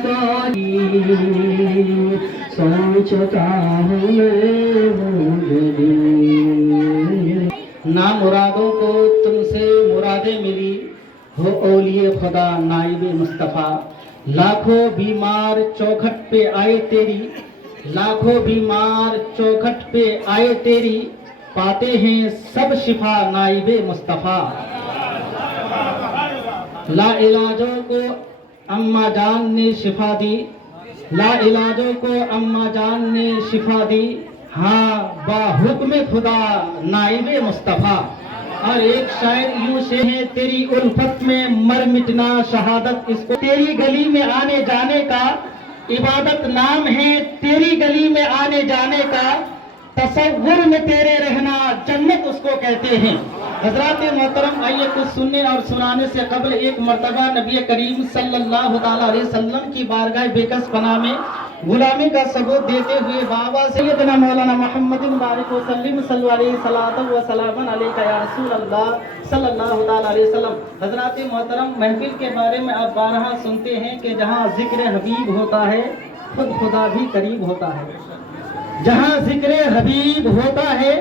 कोई सोचता हूँ मैं ना मुरादों को तुमसे मुरादें मिली हो औलिए खुदा नाइबे मुस्तफ़ा। लाखों बीमार चौखट पे आए तेरी, लाखों बीमार चौखट पे आए तेरी, पाते हैं सब शिफा नाइबे मुस्तफ़ा। ला इलाजों को अम्मा जान ने शिफा दी, ला इलाजों को अम्मा जान ने शिफा दी, हाँ बा हुक्म खुदा नाइबे मुस्तफ़ा। और एक शायर यूं से है, तेरी उल्फत में मर मिटना शहादत इसको, तेरी गली में आने जाने का इबादत नाम है, तेरी गली में आने जाने का तसव्वुर में तेरे रहना जन्नत उसको कहते हैं। हजरात मोहतरम, आइए कुछ सुनने और सुनाने से कबल एक मर्तबा नबी करीम सल्लल्लाहु अलैहि वसल्लम की बारगाह बेकस पनाह में गुलामी का सबूत देते हुए बाबा सैयदना मौलाना मोहम्मद बारिक वसल्लम सल्लल्लाहु अलैहि सलातन व सलामन अलैका या रसूल अल्लाह सल्लल्लाहु अलैहि वसल्लम। हजरात मोहतरम, महफिल के बारे में आप बारहा सुनते हैं कि जहाँ जिक्र हबीब होता है खुद खुदा भी करीब होता है। जहाँ जिक्र हबीब होता है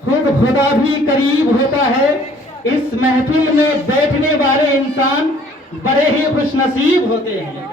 खुद खुदा भी करीब होता है। इस महफिल में बैठने वाले इंसान बड़े ही खुशनसीब होते हैं,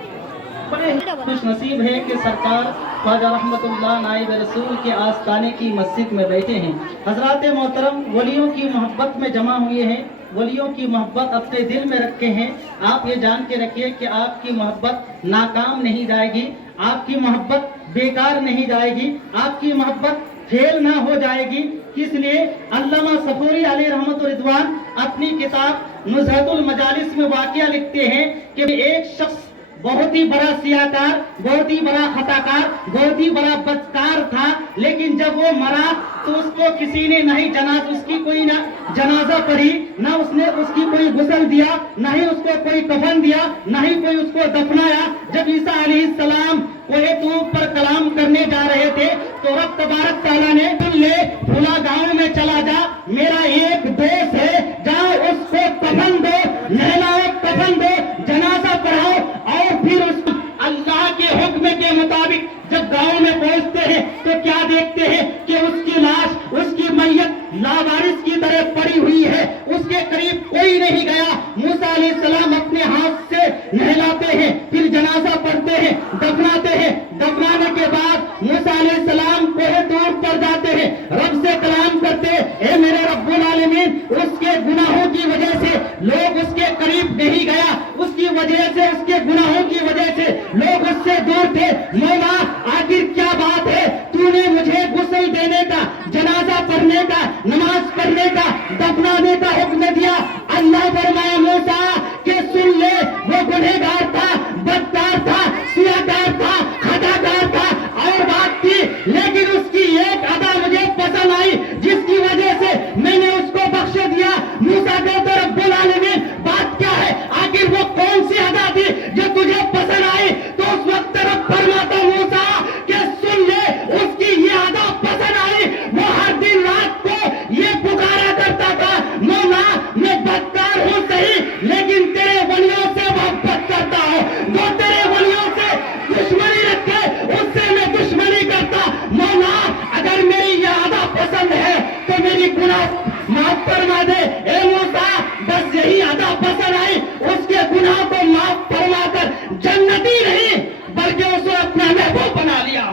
बड़े ही खुशनसीब है कि सरकार ख्वाजा रहमतुल्लाह नाइब रसूल के आस्ताने की मस्जिद में बैठे हैं। हजरात मोहतरम, वलियों की मोहब्बत में जमा हुए हैं, वलियों की मोहब्बत अपने दिल में रखे हैं। आप ये जान के रखिए कि आपकी मोहब्बत नाकाम नहीं जाएगी, आपकी मोहब्बत बेकार नहीं जाएगी, आपकी मोहब्बत फेल ना हो जाएगी। इसलिए अल्लामा सफूरी अलैहि रहमत व रिदवान अपनी किताब नुज़हतुल मजालिस में वाक़या लिखते हैं कि एक शख्स बहुत ही बड़ा सियाकार, बहुत ही बड़ा खताकार, बहुत ही बड़ा बदकार था, लेकिन जब वो मरा तो उसको किसी ने नहीं उसकी कोई ना जनाजा पढ़ी, ना उसने उसकी कोई गुस्ल दिया, ना ही उसको कोई कफन दिया, ना ही कोई उसको दफनाया। जब ईसा अलैहिस्सलाम कोहे तूर पर कलाम करने जा रहे थे तो रब तबारक तआला ने सुन ले, फुला गांव में चला जा, मेरा एक दोस्त है, जाओ उसको कफन दो, नहलाओ, कफन दो, जनाजा पढ़ाओ, और फिर उसको अल्लाह के हुक्म के मुताबिक जब गांव में पहुंचते हैं तो क्या देखते हैं कि उसकी लाश, उसकी मैयत लावारिस की तरह पड़ी हुई है, उसके करीब कोई नहीं गया। मूसा अलैहिस्सलाम अपने हाथ से नहलाते हैं, फिर जनाजा पढ़ते हैं, दफनाते हैं, दफनाने के बाद मूसा अलैहिस्सलाम कोहे तूर पर जाते हैं, रब से कलाम करते हैं, ए मेरे रब्बुल आलमीन, उसके गुनाहों की वजह से लोग उसके करीब नहीं गया, उसकी वजह से, उसके गुनाहों की वजह से लोग उससे दूर थे। मौला आखिर क्या बात है, तूने मुझे गुस्ल देने का, जनाजा पढ़ने का, नमाज पढ़ने का, दफनाने का हुक्म दिया। अल्लाह फरमाया मूसा कि सुन ले, वो गुनहगार था, बदकार था, सियाकार था, खताकार था, और बात थी, लेकिन उसकी एक अदा मुझे पसंद आई जिसकी वजह से मैंने उसको बख्श दिया। मूसा कहते रब्बुल आलमीन बात क्या है, आखिर वो कौन सी अदा थी जो तुझे पसंद आई? तो उस वक्त रब फरमाता मूसा कि सुन ले, उसकी ये अदा पसंद आई, वो हर दिन रात को ये पुकारा करता था, मौला मैं बदकार हूँ सही, लेकिन तेरे वलियों से मोहब्बत करता हूँ, जो तेरे वलियों से दुश्मनी रखे उससे मैं दुश्मनी करता। मौला अगर मेरी ये अदा पसंद है तो मेरी गुनाह माफ फरमा दे। ए मूसा, बस यही अदा पसंद आई, उसके गुनाह को माफ फरमा कर जन्नती नहीं बल्कि उसे अपना महबूब बना लिया।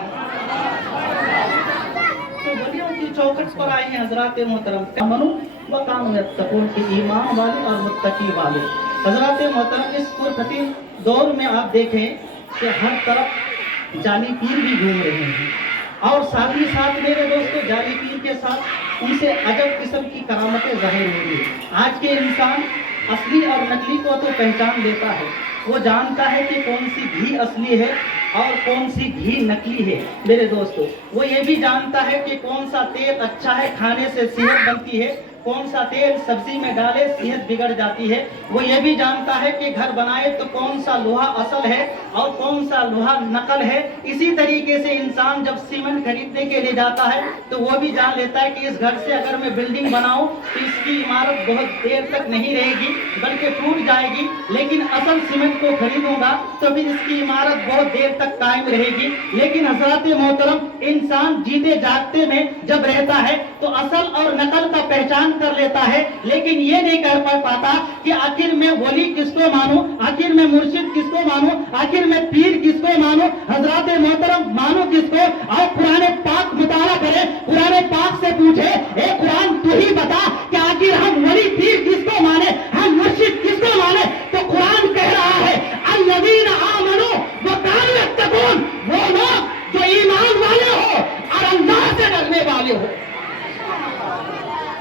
तो वलियों की चौखट पर आए हैं हजरात मोहतरम, मनु व काम यत्तकून के ईमान वाले और मुत्तकी वाले। हजरात मोहतरम, इस फुरकती दौर में आप देखें कि हर तरफ जाली पीर भी घूम रहे हैं, और साथ ही साथ मेरे दोस्तों जाली पीर के साथ उनसे अजब किस्म की करामतें जाहिर हो रही है। आज के इंसान असली और नकली को तो पहचान लेता है, वो जानता है कि कौन सी घी असली है और कौन सी घी नकली है। मेरे दोस्तों, वो ये भी जानता है कि कौन सा तेल अच्छा है, खाने से सेहत बनती है, कौन सा तेल सब्जी में डाले सेहत बिगड़ जाती है। वो ये भी जानता है कि घर बनाए तो कौन सा लोहा असल है और कौन सा लोहा नकल है। इसी तरीके से इंसान जब सीमेंट खरीदने के लिए जाता है तो वो भी जान लेता है कि इस घर से अगर मैं बिल्डिंग बनाऊं तो इसकी इमारत बहुत देर तक नहीं रहेगी बल्कि टूट जाएगी। लेकिन असल सीमेंट को खरीदूंगा तो फिर इसकी इमारत बहुत देर तक कायम रहेगी। लेकिन हजरत मोहतरम, इंसान जीते जागते में जब रहता है तो असल और नकल का पहचान कर लेता है, लेकिन ये नहीं कर पाता कि आखिर मैं वली किसको मानूं, आखिर मैं मुर्शिद किसको मानूं, आखिर मैं पीर किसको मानूं, हजरत मोहतरम मानूं किसको। और कुरान पाक मुताला करे, कुरान पाक से पूछे, ए कुरान तू ही बता कि आखिर हम वली पीर किसको माने, हम मुर्शिद किसको माने। तो कुरान कह रहा है अल्लज़ीना आमनू व कानू यत्तकून, वो लोग जो ईमान वाले हो और अल्लाह से डरने वाले हो,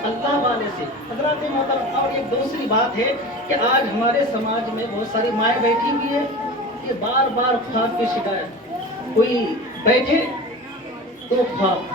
अल्लाह वाले से। हजरत मोहतरम, और एक दूसरी बात है कि आज हमारे समाज में बहुत सारी माएँ बैठी हुई है, ये बार बार ख्वाब की शिकायत। कोई बैठे तो ख्वाब,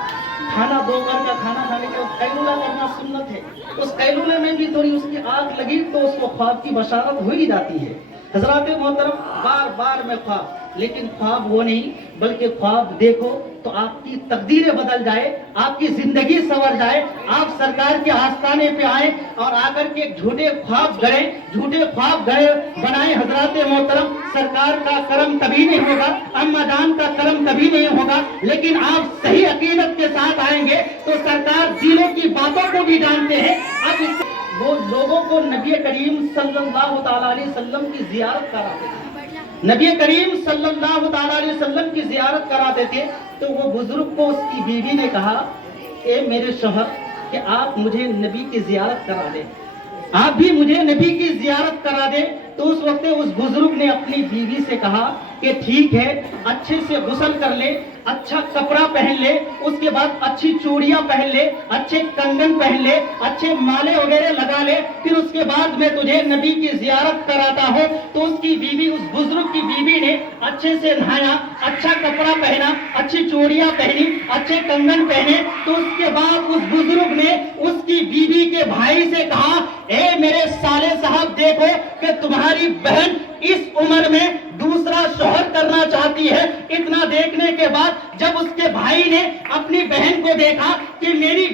खाना दोपहर का खाना खाने के बाद कैलूला करना सुन्नत है, उस कैलूले में भी थोड़ी उसकी आग लगी तो उसको ख्वाब की बशारत हो ही जाती है। हजरत मोहतरम, बार बार में ख्वाब, लेकिन ख्वाब वो नहीं बल्कि ख्वाब देखो तो आपकी तकदीरें बदल जाए, आपकी जिंदगी संवर जाए। आप सरकार के आस्थाने पे आए और आकर के झूठे ख्वाब गढ़े, झूठे ख्वाब गढ़े बनाए। हजरत मोहतरम, सरकार का करम कभी नहीं होगा, अम्मा जान का करम कभी नहीं होगा, लेकिन आप सही अकीदत के साथ आएंगे तो सरकार दिलों की बातों को भी जानते हैं। अब इससे वो लोगों को नबी करीम सल्लल्लाहु ताला अलैहि वसल्लम की जियारत कराते थे, नबी करीम सल्लल्लाहु ताला अलैहि वसल्लम की जियारत कराते थे। तो वो बुजुर्ग को उसकी बीवी ने कहा, ए मेरे शौहर, कि आप मुझे नबी की जियारत करा दे, आप भी मुझे नबी की जियारत करा दे। तो उस वक्त उस बुजुर्ग ने अपनी बीवी से कहा कि ठीक है, अच्छे से गुस्ल कर ले, अच्छा कपड़ा पहन ले, उसके बाद अच्छी चूड़ियां पहन ले, अच्छे कंगन पहन ले, अच्छे माले वगैरह लगा ले, फिर उसके बाद मैं तुझे नबी की जियारत कराता हूँ। तो उसकी बीवी, उस बुजुर्ग की बीवी ने अच्छे से नहाया, अच्छा कपड़ा पहना, अच्छी चूड़ियां पहनी, अच्छे कंगन पहने। तो उसके बाद उस बुजुर्ग ने उसकी बीवी के भाई से कहा, ए मेरे साले साहब, देखो कि तुम्हारी बहन इस उम्र में दूसरा शौहर करना चाहती है। इतना देखने के बाद जब उसके भाई ने अपनी बहन को देखा कि मेरी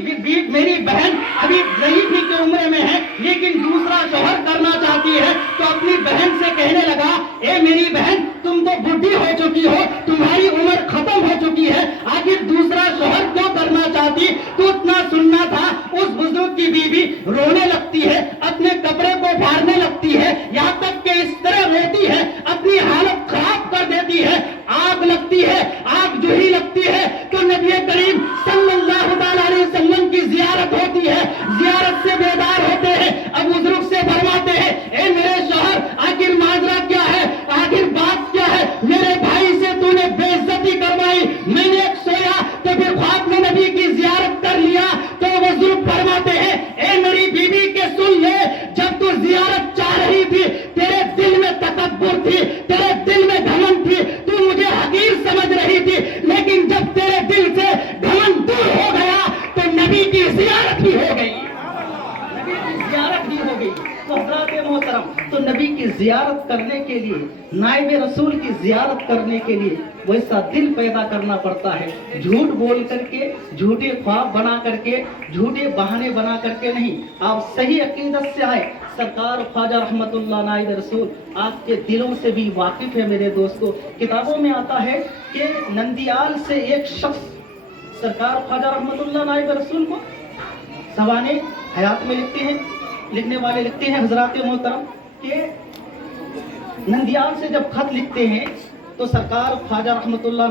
बहन अभी ज़ईफ़ी की उम्र में है लेकिन दूसरा शौहर करना चाहती है, तो अपनी बहन से कहने लगा, ए मेरी बहन, तुम तो बुढ़ी हो चुकी हो, तुम्हारी उम्र खत्म हो चुकी है, आखिर दूसरा शौहर क्यों करना चाहती। तो इतना सुनना था, उस बुजुर्ग की बीवी रोने लगती है, अपने कपड़े को फाड़ने लगती है, यहाँ तक कि इस तरह रोती है, अपनी हालत खराब कर देती है, आग लगती है, आग जूही लगती है। तो नबी करीम सल्लल्लाहु अलैहि वसल्लम की जियारत होती है, जियारत से बेदार होते हैं। अब बुजुर्ग से फरमाते हैं, ए मेरे शौहर, आखिर माजरा क्या है, आखिर बात क्या है, मेरे भाई से तूने बेइज्जती करवाई, मैंने सोया तो फिर ख्वाब में नबी की जियारत कर लिया। तो बुजुर्ग फरमाते हैं, ए मेरी बीवी के सुन ले, जब तू जियारत चाह रही थी, तेरे दिल में तकब्बुर थी, तेरे दिल में घमंड थी, तू मुझे हकीर समझ रही थी, लेकिन जब तेरे दिल से घमंड दूर हो गया तो नबी की जियारत भी हो गई, नबी की जियारत भी हो गई। तो हज़रत मोहतरम, तो नबी की जियारत करने के लिए, नाइब रसूल की जियारत करने के लिए वैसा दिल पैदा करना पड़ता है। झूठ बोल करके, झूठे ख्वाब बना करके, झूठे बहाने बना करके नहीं, आप सही अकीदत से आए। सरकार ख्वाजा रहमतुल्लाह नाइब रसूल आपके दिलों से भी वाकिफ है मेरे दोस्तों। किताबों में आता है कि नंदियाल से एक शख्स सरकार ख्वाजा रहमतुल्लाह नाइब रसूल को सवाने हयात में लिखते हैं, लिखने वाले लिखते हैं हजरात मोहतरम के नंदियाल से जब खत लिखते हैं तो सरकार ख्वाजा रहमतुल्लाह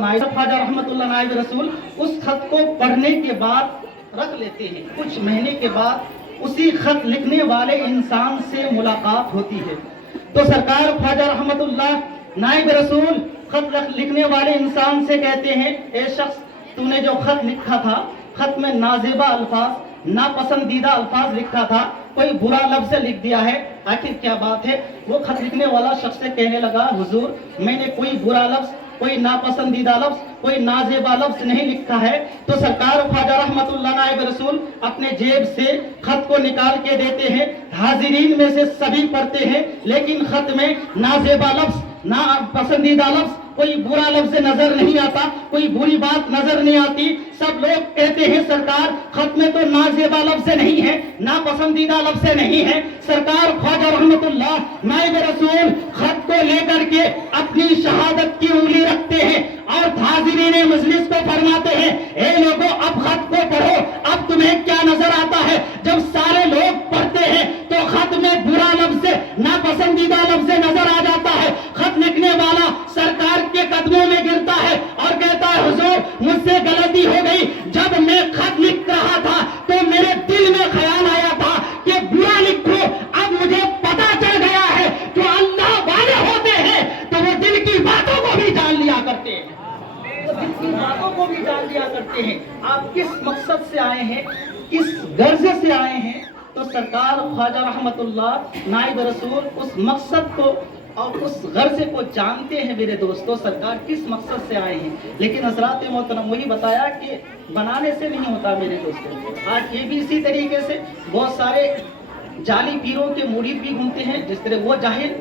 नाइब रसूल उस खत को पढ़ने के बाद रख लेते हैं। कुछ महीने के बाद उसी खत लिखने वाले इंसान से मुलाकात होती है। तो सरकार ख्वाजा रहमतुल्लाह नाइब रसूल खत लिखने वाले इंसान से कहते हैं, ए शख्स, तूने जो खत लिखा था, खत में नाजेबा अल्फाज, नापसंदीदा अल्फाज लिखा था, कोई बुरा लफ्ज लिख दिया है, आखिर क्या बात है। वो खत लिखने वाला शख्स से कहने लगा, हुजूर, मैंने कोई बुरा लफ्ज, कोई नापसंदीदा लफ्ज, कोई नाजेबा लफ्ज नहीं लिखा है। तो सरकार ख्वाजा रहमतुल्लाह नाइब रसूल अपने जेब से खत को निकाल के देते हैं, हाजिरीन में से सभी पढ़ते हैं, लेकिन खत में नाजेबा लफ्ज, ना पसंदीदा लफ्ज, کوئی برا لفظ نظر نہیں آتا، کوئی بری بات نظر نہیں آتی. سب لوگ کہتے ہیں سرکار خط میں تو نازیبا لفظ نہیں ہے، ناپسندیدہ لفظ نہیں ہے. سرکار خواجہ رحمت اللہ نائب رسول خط کو لے کر کے اپنی شہادت کی انگلی رکھتے ہیں اور حاضرین مجلس کو فرماتے ہیں، اے لوگوں اب خط کو پڑھو، اب تمہیں کیا نظر آتا ہے؟ جب سارے لوگ پڑھتے ہیں تو خط میں برا لفظ، ناپسندیدہ لفظ نظر آ جاتا ہے. خط لکھنے والا سرکار کے قدموں میں گرتا ہے اور کہتا ہے حضور مجھ سے غلطی ہو گئی، جب میں خط لکھ رہا تھا تو میرے دل میں خیال آیا تھا کہ برا لکھو، اب مجھے پتا چل گیا ہے جو اللہ والے ہوتے ہیں تو وہ دل کی باتوں کو بھی جان لیا کرتے ہیں، دل کی باتوں کو بھی جان لیا کرتے ہیں. آپ کس مقصد سے آئے ہیں، کس غرض سے آئے ہیں؟ تو سرکار خواجہ رحمت اللہ نائب رسول اس مقصد کو اور اس غرض کو جانتے ہیں. میرے دوستو سرکار کس مقصد سے آئے ہیں. لیکن حضرات محترم وہی بتایا کہ بنانے سے نہیں ہوتا میرے دوستو. آج یہ بھی اسی طریقے سے بہت سارے جعلی پیروں کے مرید بھی گھومتے ہیں. جس طرح وہ جاہل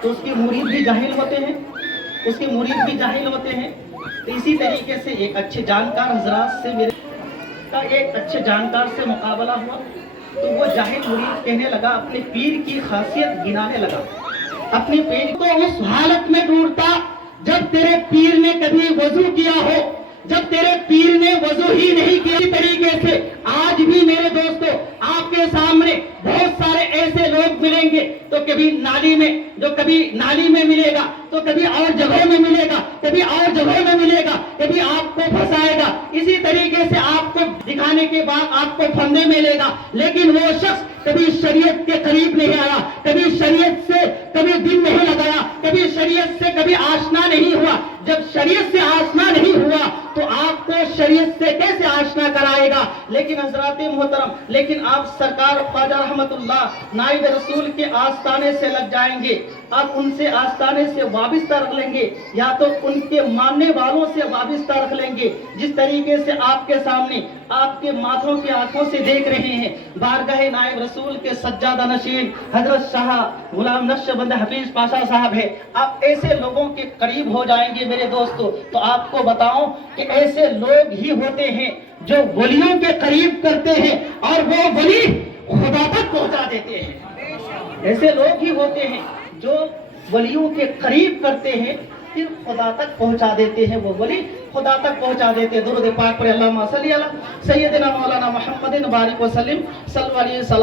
تو اس کے مرید بھی جاہل ہوتے ہیں، اس کے مرید بھی جاہل ہوتے ہیں. تو اسی طریقے سے ایک اچھے جانکار حضرات سے میرے کا ایک اچھے جانکار سے مقابلہ ہوا تو وہ جاہل مرید کہنے لگا، اپنے پیر کی خاصیت گنانے لگا. اپنی پیر کو اس حالت میں ڈھونڈتا جب تیرے پیر نے کبھی وضو کیا ہو، جب تیرے پیر نے وضو ہی نہیں کیا. اسی طریقے سے آج بھی میرے دوستو آپ کے سامنے بہت سارے ایسے لوگ ملیں گے تو کبھی نالی میں، جو کبھی نالی میں ملے گا تو کبھی اور جگہوں میں ملے گا، کبھی اور جگہوں میں ملے گا، کبھی آپ کو پھنسائے گا. اسی طریقے سے آپ کو دکھانے کے بعد آپ کو پھندے میں لے گا. لیکن وہ شخص کبھی شریعت کے قریب نہیں آیا، کبھی شریعت سے کبھی دل نہیں لگایا، کبھی شریعت سے کبھی آشنا نہیں ہوا. جب شریعت سے آشنا نہیں ہوا تو آپ کو شریعت سے کیسے آشنا کرائے گا؟ لیکن حضرات محترم، لیکن آپ سرکار خواجہ رحمت اللہ نائب رسول کے آستانے سے لگ جائیں گے، آپ ان سے آستانے سے وابستہ رکھ لیں گے یا تو ان کے ماننے والوں سے وابستہ رکھ لیں گے. جس طریقے سے آپ کے سامنے آپ کے ماتھوں کی آنکھوں سے دیکھ رہے ہیں بارگاہ نائب رسول کے سجادہ نشین حضرت شاہ غلام نقشبند حفیظ پاشا صاحب ہے. آپ ایسے لوگوں کے قریب ہو جائیں گے میرے دوستو تو آپ کو بتاؤں کہ ایسے لوگ ہی ہوتے ہیں جو ولیوں کے قریب کرتے ہیں اور وہ ولی خدا تک پہنچا دیتے ہیں. ایسے لوگ ہی ہوتے ہیں جو ولیوں کے قریب کرتے ہیں پھر خدا تک پہنچا دیتے ہیں، وہ ولی خدا تک پہنچا دیتے ہیں. درود پاک پر اللہم صلی علی سیدنا مولانا محمد بارک وسلم صلی اللہ علیہ وسلم.